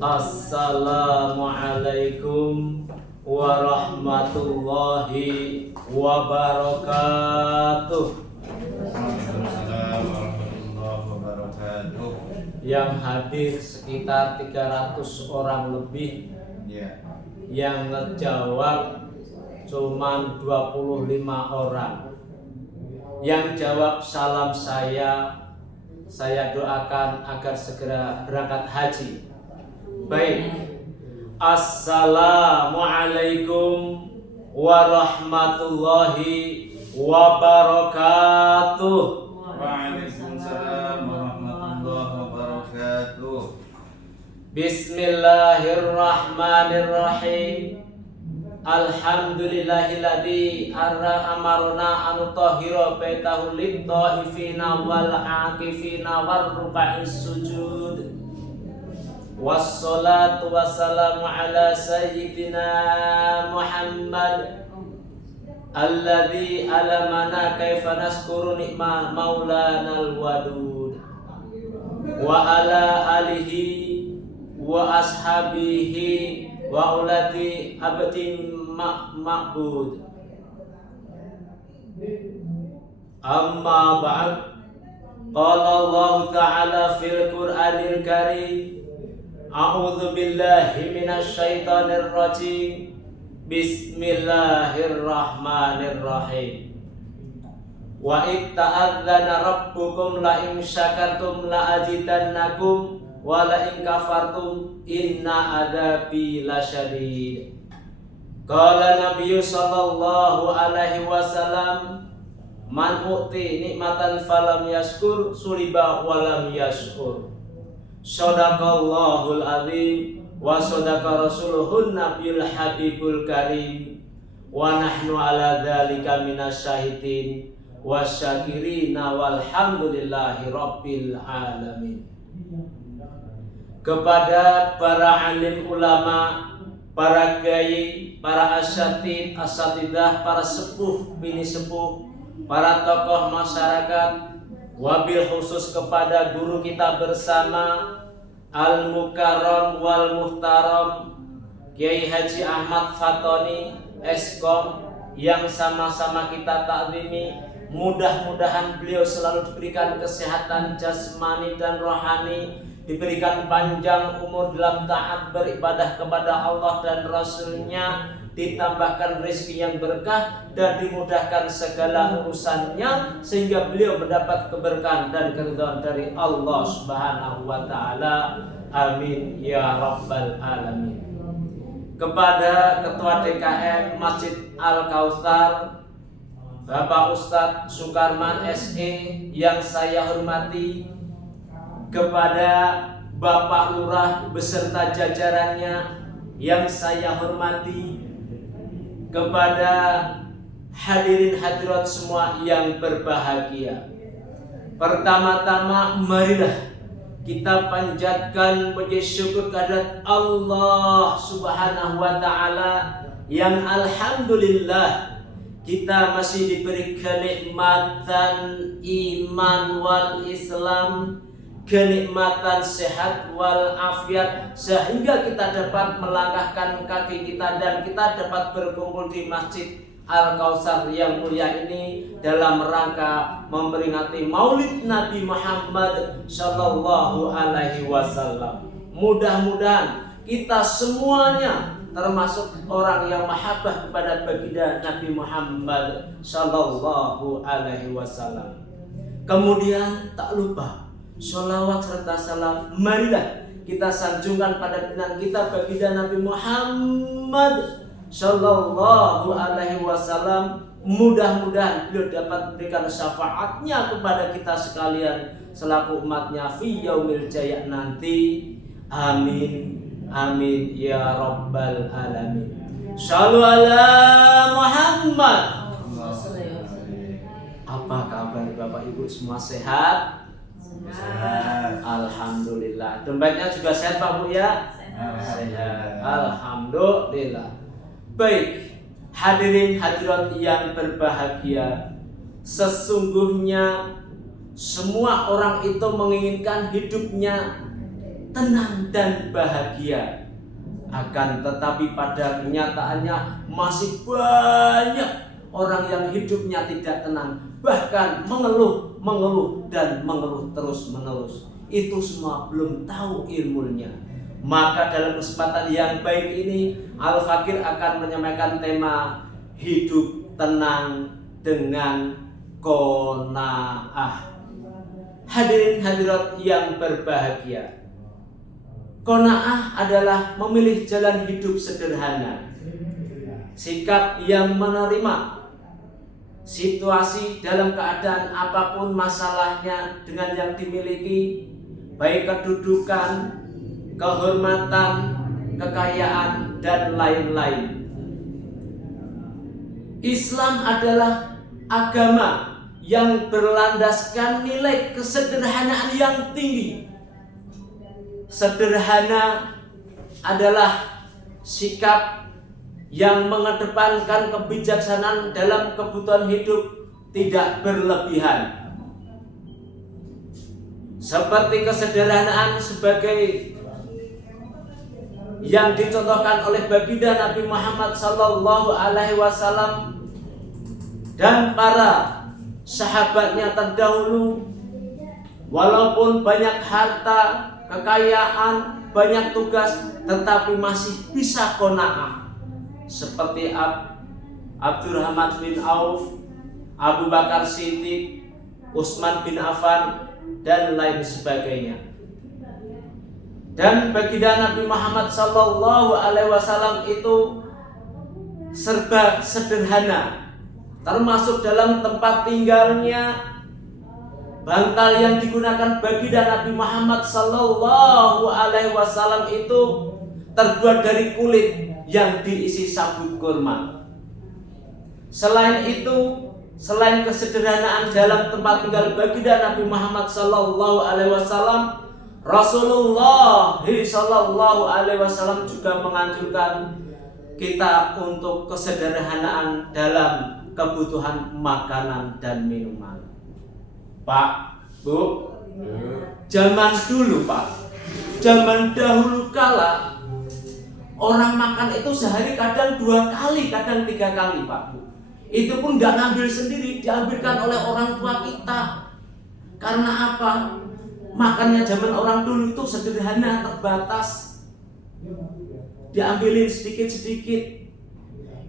Assalamualaikum warahmatullahi wabarakatuh. Waalaikumsalam warahmatullahi wabarakatuh. Yang hadir sekitar 300 orang lebih, Ya. yang ngejawab cuman 25 orang. Yang jawab salam saya doakan agar segera berangkat haji. Baik. Assalamualaikum warahmatullahi wabarakatuh. Waalaikumsalam warahmatullahi wabarakatuh. Bismillahirrahmanirrahim. Alhamdulillahilladzi amarna an tahira baitahu lit-taifina wal 'akifina war ruka'is sujud. Wassalatu wassalamu ala sayyidina Muhammad alladzi alamana kaifa naskuru ni'ma maulana al-wadud wa ala alihi wa ashabihi wa ulati abdin ma'bud. Amma ba'd. Qala Allah ta'ala fil Qur'anil Karim, a'udzu billahi minasy syaithanir rajim. Bismillahirrahmanirrahim. Wa id ta'adzana rabbukum la in syakartum la azidannakum wa la in kafartum inna adabi lasyadid. Qala Nabiyyu sallallahu alaihi wasallam, man uti nikmatan falam yaskur suliba walam yashkur. Shadaqallahul azim wa sadaqa rasuluhun nabiyul habibul karim wa nahnu ala dzalika minasyahidin wasyakirina walhamdulillahi rabbil alamin. Kepada para alim ulama, para kiai, para asatidah, para sepuh, bini sepuh, para tokoh masyarakat, wabil khusus kepada guru kita bersama Al-Mukarram wal Muhtaram Kiai Haji Ahmad Fatoni Eskom, yang sama-sama kita takwimi. Mudah-mudahan beliau selalu diberikan kesehatan jasmani dan rohani, diberikan panjang umur dalam taat beribadah kepada Allah dan Rasulnya, ditambahkan rezeki yang berkah dan dimudahkan segala urusannya sehingga beliau mendapat keberkahan dan keridhaan dari Allah Subhanahu wa taala. Amin ya rabbal alamin. Kepada Ketua DKM Masjid Al-Kautsar Bapak Ustadz Sukarman SE yang saya hormati, kepada Bapak Lurah beserta jajarannya yang saya hormati, kepada hadirin hadirat semua yang berbahagia. Pertama-tama marilah kita panjatkan puji syukur kehadirat Allah Subhanahu wa taala yang alhamdulillah kita masih diberi kenikmatan iman wal Islam, kenikmatan sehat wal afiat, sehingga kita dapat melangkahkan kaki kita dan kita dapat berkumpul di Masjid Al-Kautsar yang mulia ini dalam rangka memperingati Maulid Nabi Muhammad sallallahu alaihi wasallam. Mudah-mudahan kita semuanya termasuk orang yang mahabbah kepada baginda Nabi Muhammad sallallahu alaihi wasallam. Kemudian tak lupa sholawat serta salam marilah kita sanjungkan pada pimpinan kita baginda Nabi Muhammad sallallahu alaihi wasallam. Mudah-mudahan beliau dapat memberikan syafaatnya kepada kita sekalian selaku umatnya fi yaumil jaya nanti. Amin. Amin ya rabbal alamin. Shallu ala Muhammad. Apa kabar Bapak Ibu, semua sehat? Sehat. Alhamdulillah. Dompetnya juga sehat Pak Bu ya? Sehat. Alhamdulillah. Baik, hadirin hadirat yang berbahagia, sesungguhnya semua orang itu menginginkan hidupnya tenang dan bahagia. Akan tetapi pada kenyataannya masih banyak orang yang hidupnya tidak tenang, bahkan mengeluh dan mengeluh terus menerus. Itu semua belum tahu ilmunya. Maka dalam kesempatan yang baik ini, Al-Fakir akan menyampaikan tema hidup tenang dengan qanaah. Hadirin hadirat yang berbahagia, qanaah adalah memilih jalan hidup sederhana, sikap yang menerima situasi dalam keadaan apapun masalahnya dengan yang dimiliki, baik kedudukan, kehormatan, kekayaan, dan lain-lain. Islam adalah agama yang berlandaskan nilai kesederhanaan yang tinggi. Sederhana adalah sikap yang mengedepankan kebijaksanaan dalam kebutuhan hidup, tidak berlebihan. Seperti kesederhanaan sebagai yang dicontohkan oleh baginda Nabi Muhammad SAW dan para sahabatnya terdahulu. Walaupun banyak harta, kekayaan, banyak tugas, tetapi masih bisa qanaah. Seperti Abdurrahman bin Auf, Abu Bakar Siddiq, Utsman bin Affan, dan lain sebagainya. Dan baginda Nabi Muhammad SAW itu serba sederhana, termasuk dalam tempat tinggalnya. Bantal yang digunakan baginda Nabi Muhammad SAW itu terbuat dari kulit yang diisi sabut kurma. Selain itu, selain kesederhanaan dalam tempat tinggal baginda Nabi Muhammad SAW, Rasulullah SAW juga menganjurkan kita untuk kesederhanaan dalam kebutuhan makanan dan minuman. Pak, Bu, zaman dulu Pak, zaman dahulu kala orang makan itu sehari kadang 2 kali, kadang 3 kali Pak, Bu. Itu pun gak ngambil sendiri, diambilkan oleh orang tua kita. Karena apa? Makannya zaman orang dulu itu sederhana, terbatas, diambilin sedikit-sedikit.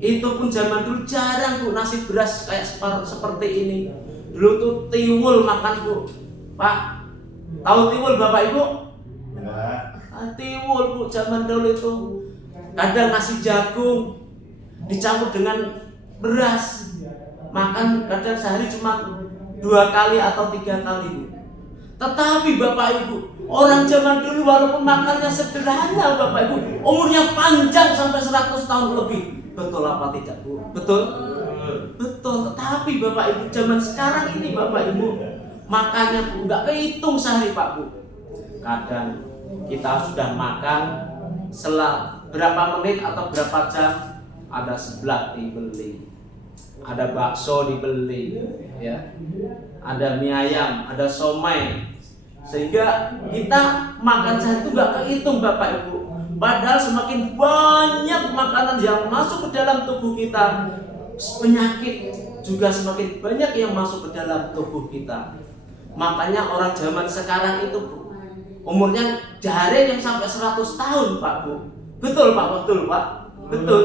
Itu pun zaman dulu jarang tuh nasi beras kayak seperti ini. Dulu tuh tiwul makan Bu. Pak, tahu tiwul Bapak Ibu? Tiwul Bu, zaman dulu itu kadang nasi jagung dicampur dengan beras. Makan kadang sehari cuma 2 kali atau 3 kali Bu. Tetapi Bapak Ibu, orang zaman dulu walaupun makannya sederhana Bapak Ibu, umurnya panjang sampai 100 tahun lebih. Betul apa tidak Bu? Betul? Betul. Tetapi Bapak Ibu zaman sekarang ini Bapak Ibu, makannya Bu nggak kehitung sehari Pak Bu. Kadang kita sudah makan setelah berapa menit atau berapa jam ada seblak dibeli, ada bakso dibeli, ya, ada mie ayam, ada somai, sehingga kita makan sehari itu nggak kehitung Bapak Ibu. Padahal semakin banyak makanan yang masuk ke dalam tubuh kita, penyakit juga semakin banyak yang masuk ke dalam tubuh kita. Makanya orang zaman sekarang itu Bu, umurnya jari yang sampai 100 tahun Pak Bu. Betul Pak, betul Pak, betul.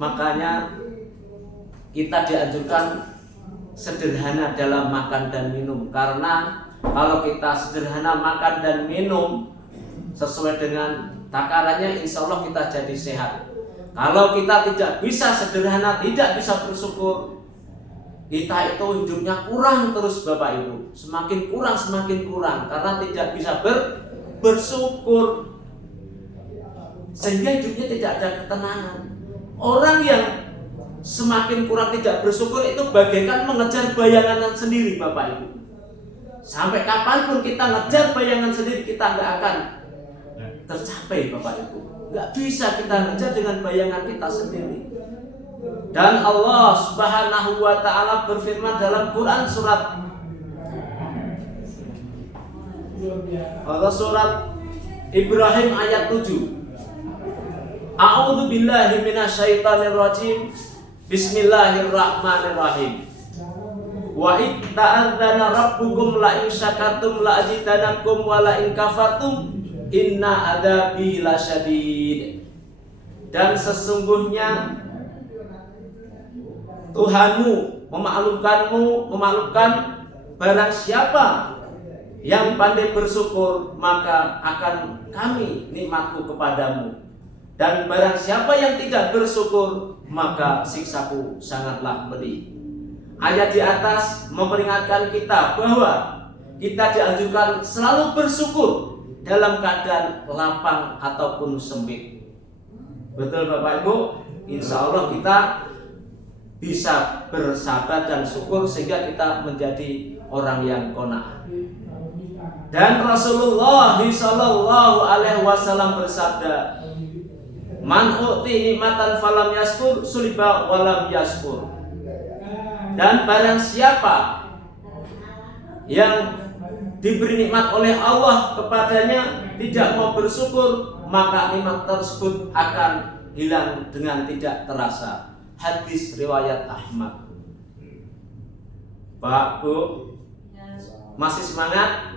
Makanya kita dianjurkan sederhana dalam makan dan minum. Karena kalau kita sederhana makan dan minum sesuai dengan takarannya, insya Allah kita jadi sehat. Kalau kita tidak bisa sederhana, tidak bisa bersyukur, kita itu hidupnya kurang terus Bapak Ibu. Semakin kurang karena tidak bisa bersyukur, sehingga hidupnya tidak ada ketenangan. Orang yang semakin kurang tidak bersyukur itu bagaikan mengejar bayangan sendiri Bapak Ibu. Sampai kapanpun kita ngejar bayangan sendiri, kita nggak akan tercapai Bapak Ibu. Nggak bisa kita ngejar dengan bayangan kita sendiri. Dan Allah Subhanahu wa Ta'ala berfirman dalam Quran surat Atau surat Ibrahim ayat 7. A'udzu billahi minasyaitonir rajim. Bismillahirrahmanirrahim. Wa id ta'adzana rabbukum la in syakartum la azidanakum wa la in kafartum inna adzabi lasyadid. Dan sesungguhnya Tuhanmu memaklumkan barang siapa yang pandai bersyukur maka akan kami nikmatku kepadamu, dan barang siapa yang tidak bersyukur maka siksaku sangatlah pedih. Ayat di atas memperingatkan kita bahwa kita dianjurkan selalu bersyukur dalam keadaan lapang ataupun sempit. Betul Bapak Ibu? Insya Allah kita bisa bersabar dan syukur sehingga kita menjadi orang yang qanaah. Dan Rasulullah sallallahu alaihi wasallam bersabda, "Man u'ti nikmatan falam yaskur suliba walam yaskur." Dan barang siapa yang diberi nikmat oleh Allah kepadanya tidak mau bersyukur, maka nikmat tersebut akan hilang dengan tidak terasa. Hadis riwayat Ahmad. Pak, Bu, masih semangat?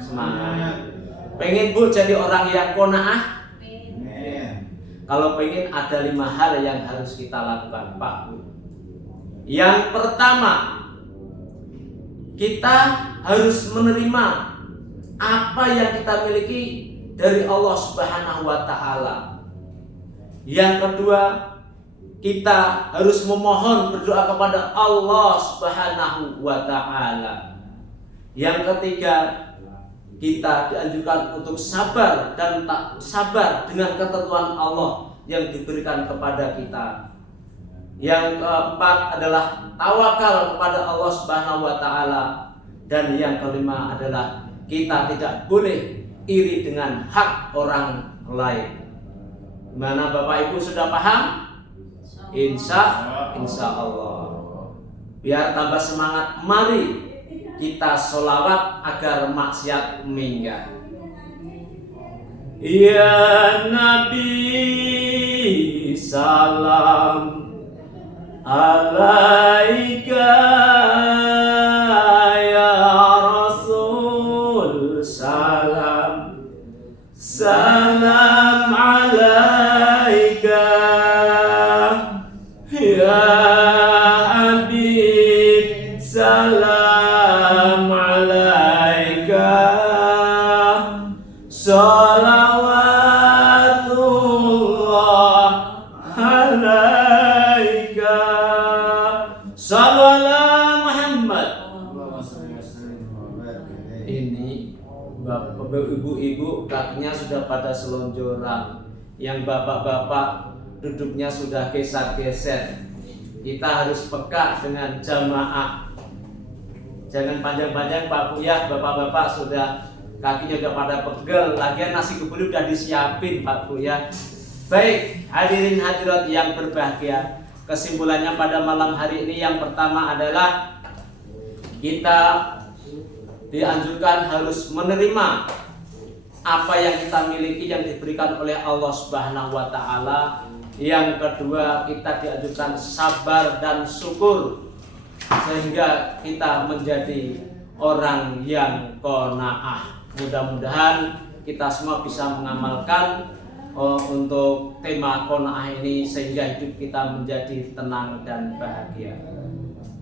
Semangat. Pengen Bu jadi orang yang qanaah? Kalau pengen, ada 5 hal yang harus kita lakukan, Pak, Bu. Yang pertama, kita harus menerima apa yang kita miliki dari Allah Subhanahu wa Ta'ala. Yang kedua, kita harus memohon berdoa kepada Allah Subhanahu wa Ta'ala. Yang ketiga, kita dianjurkan untuk sabar dan tak sabar dengan ketentuan Allah yang diberikan kepada kita. Yang keempat adalah tawakal kepada Allah Subhanahu wa Ta'ala. Dan yang kelima adalah kita tidak boleh iri dengan hak orang lain. Gimana Bapak Ibu, sudah paham? Insya Allah. Biar tambah semangat, mari kita sholawat agar maksiat minggat. Ya Nabi salam alaika, ya Rasul salam, salam alaika, ya Habib salam alaika, salawatullah alaika. Sallallahu Muhammad. Ini bapak ibu-ibu kakinya sudah pada selonjoran, yang bapak-bapak duduknya sudah geser-geser. Kita harus peka dengan jamaah. Jangan panjang-panjang Pak Buya, bapak-bapak sudah kakinya sudah pada pegel. Lagian nasi kebuli udah disiapin Pak Buya. Baik, hadirin hadirat yang berbahagia. Kesimpulannya pada malam hari ini, yang pertama adalah kita dianjurkan harus menerima apa yang kita miliki yang diberikan oleh Allah Subhanahu wa Ta'ala. Yang kedua, kita dianjurkan sabar dan syukur sehingga kita menjadi orang yang qanaah. Mudah-mudahan kita semua bisa mengamalkan untuk tema qanaah ini sehingga hidup kita menjadi tenang dan bahagia.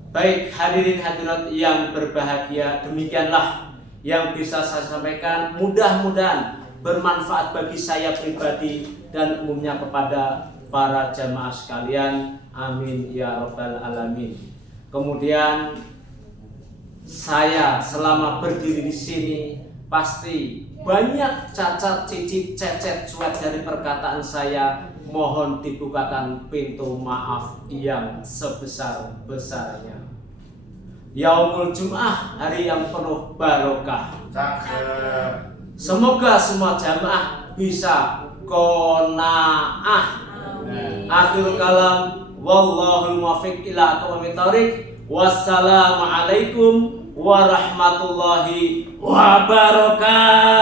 Baik, hadirin hadirat yang berbahagia, demikianlah yang bisa saya sampaikan. Mudah-mudahan bermanfaat bagi saya pribadi dan umumnya kepada para jamaah sekalian. Amin ya rabbal alamin. Kemudian saya selama berdiri di sini pasti banyak cacat, cicit, cecet, cuek dari perkataan saya. Mohon dibukakan pintu maaf yang sebesar-besarnya. Yaumul Jum'ah, hari yang penuh barokah. Semoga semua jamaah bisa qanaah. Akhirul kalam, wallahul muwaffiq ila aqwamit thoriq. Wassalamualaikum warahmatullahi wabarakatuh.